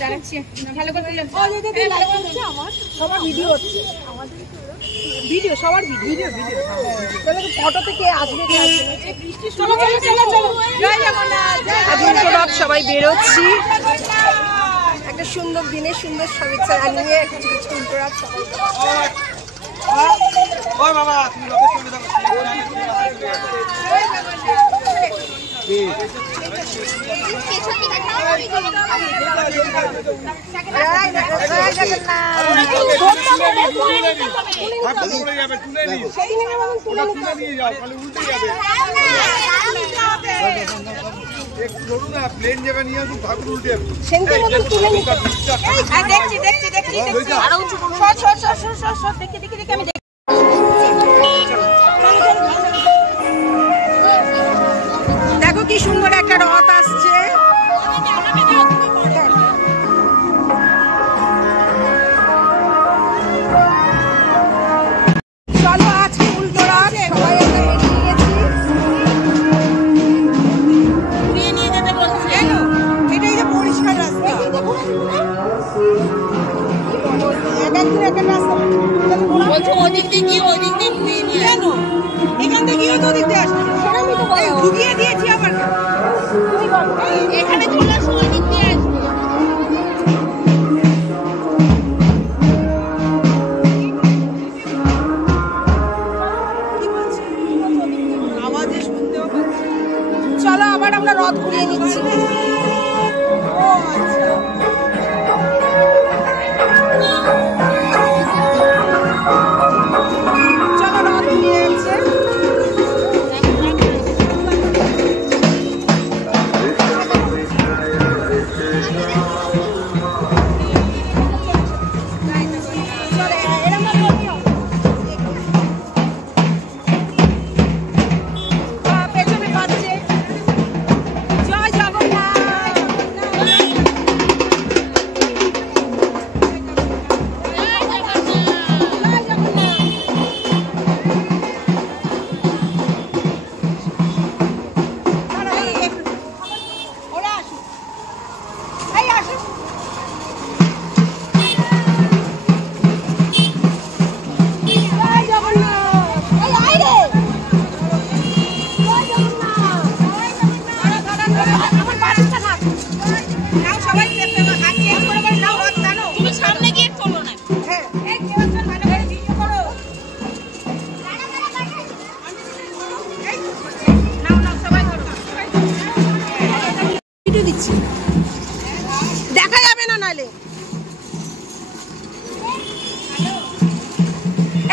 দাঁড়াচ্ছি ভালো করে তুলে আমার সবার ভিডিও হচ্ছে আমাদের ভিডিও সবার ভিডিও তাহলে ফটো থেকে আসবে চলো চলো চলো চলো জয় জগন্নাথ জয় সবাই বেরোচ্ছি একটা সুন্দর দিনের সুন্দর শুভেচ্ছা জানিয়ে একটা ছোট উল্টোরাত সবাই ওই বাবা তুমি লোকের সঙ্গে দেখো প্লেন জায়গা নিয়ে আসুন ঠাকুর উল্টে দেখছি দেখো কি সুন্দর একটা রথ আসছে চলো আজকে উল্টো রথ সবাই আমরা বেরিয়ে নিয়ে যেতে বলছে এটাই যে পরিষ্কার রাস্তা ওদিক দিয়ে ওদিক দিয়ে কেন এখান থেকে গিয়ে তো ওদিক দিয়ে আসবে ঢুকিয়ে দিয়েছি আবার এখানে চলে আসো ওদিক দিয়ে আসবে আওয়াজে শুনতেও পাচ্ছি চলো আবার আমরা রথ ঘুরিয়ে নিচ্ছি ও আচ্ছা চলো রথ ঘুরিয়ে যাচ্ছে দেখা যাবে না নালে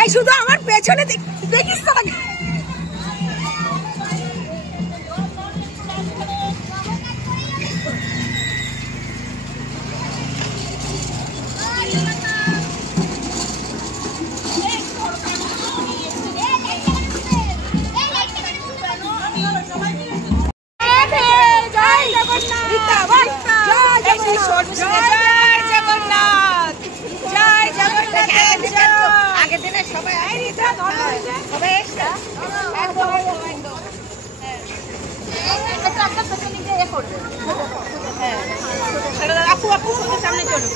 এই শুধু আমার পেছনে দেখিস তো আগের দিনে সবাই আপু আপু সামনে চলো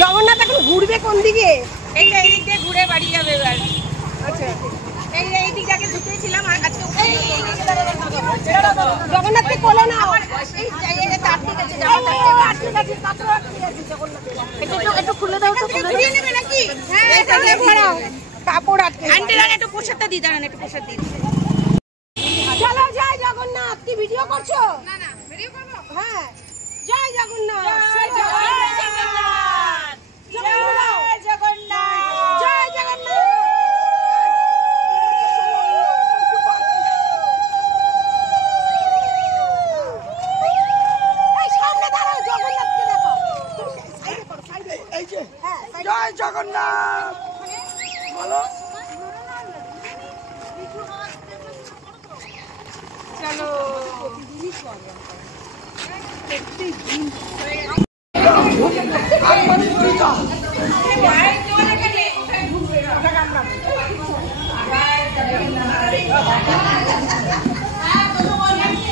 জগন্নাথ এখন ঘুরবে কোন দিকে এই দিক দিয়ে ঘুরে বাড়ি যাবে এবার আচ্ছা এই দিক থেকে ঢুকেছিলাম আর আজকে জগন্নাথকে কোলে না একটু খুলে দাও তো নাকি কাপড় আটকে একটু প্রসাদটা দিই দাঁড়ান একটু প্রসাদ দিই চলো জয় জগন্নাথ কি ভিডিও করছো না না ভিডিও করবো হ্যাঁ জয় জগন্নাথ জয় জগন্নাথ জয় জগন্নাথ জয় জগন্নাথ জয় জগন্নাথ বলো চলো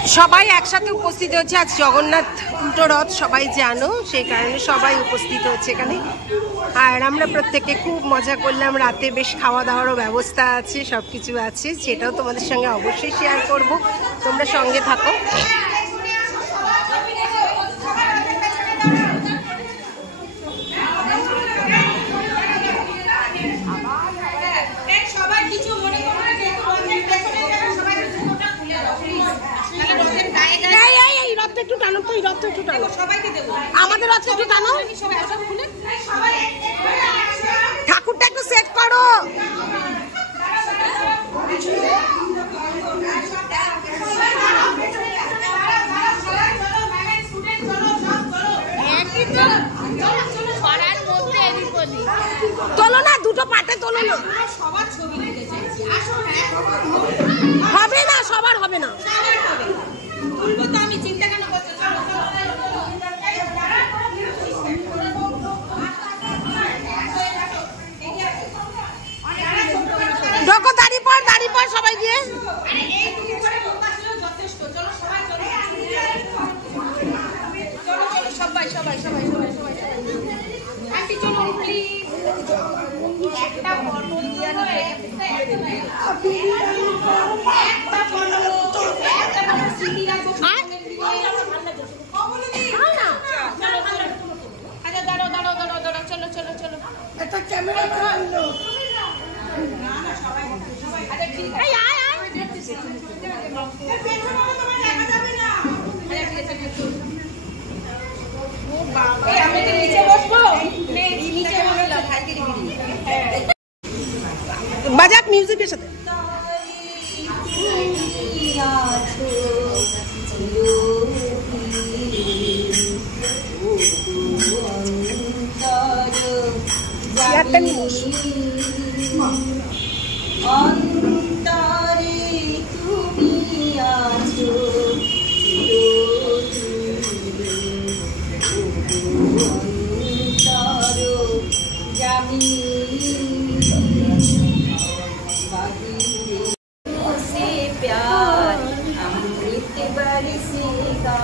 সবাই একসাথে উপস্থিত হচ্ছে। আজ জগন্নাথ উল্টো রথ সবাই জানো, সেই কারণে সবাই উপস্থিত হচ্ছে এখানে। আর আমরা প্রত্যেকে খুব মজা করলাম। রাতে বেশ খাওয়া দাওয়ারও ব্যবস্থা আছে, সব কিছু আছে, সেটাও তোমাদের সঙ্গে অবশ্যই শেয়ার করব। তোমরা সঙ্গে থাকো। একটু টানো তো, এই রথটা একটু টানো, সবাইকে দেবো, আমাদের রথটা একটু টানো, ঠাকুরটা একটু সেট করো। তোলো না, দুটো পাটে তোলো না, হবে না, সবার হবে না। দেখো দাঁড়িয়ে পর সবাই দিয়ে। সবাই সবাই সবাই সবাই সবাই আন্টি চলুন প্লিজ একটা ফটো দিয়ে নেবে, একটা ফটো, একটা সিটি রাখো। আচ্ছা দাঁড়াও দাঁড়াও দাঁড়াও দাঁড়াও, চলো চলো চলো, একটা ক্যামেরা করো। না না সবাই সবাই, আচ্ছা ঠিক আছে, এই আয় আয়, পেছনে তোমায় দেখা যাবে না। আচ্ছা ঠিক আছে, ও বাবা, এই আমি নিচে বসবো, নিচে বসলাম, ভাইকে দিবি। হ্যাঁ বাজাক মিউজিকের সাথে। চেয়ারটা নিয়ে বসো। অন্তরে তুমি আছো, से प्यार अमृत बरसेगा,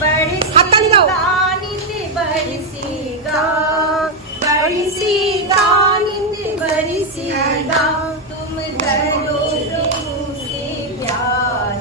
बरसेगा नींद बरसेगा, बरसेगा नींद बरसेगा, तुम करोगे मुझसे प्यार।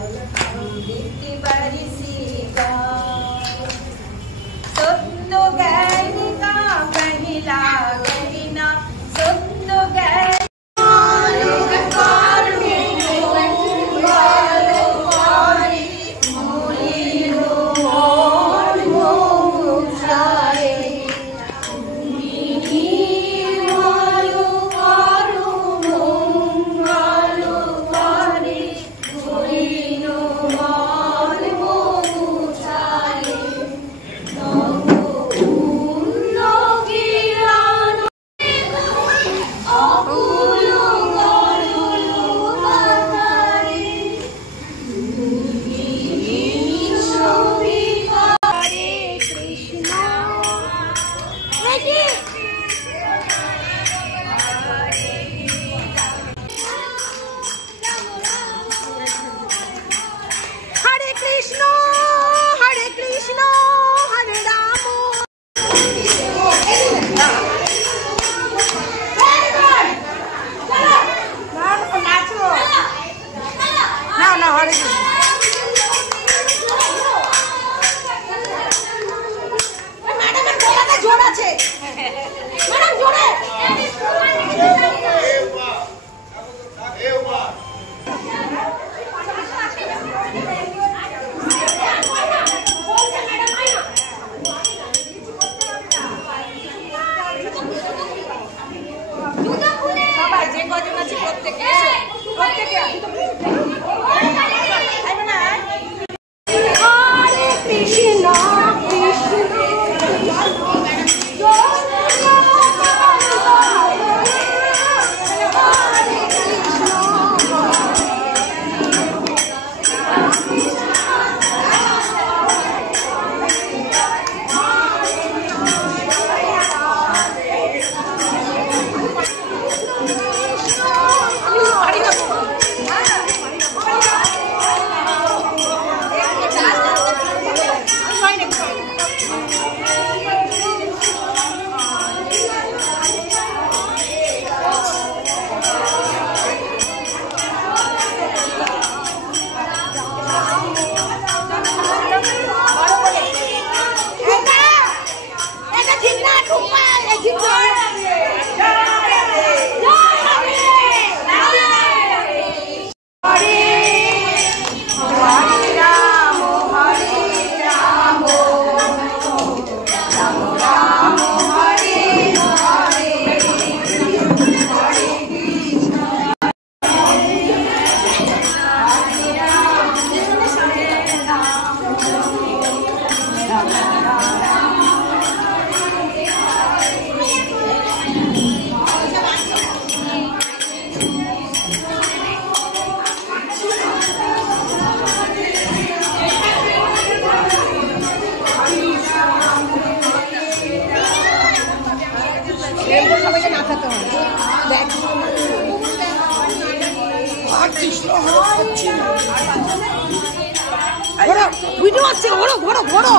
ভিডিও হচ্ছে, ঘোরো ঘোরো ঘোরো।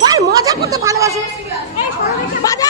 ভাই মজা করতে ভালোবাসো, বাজা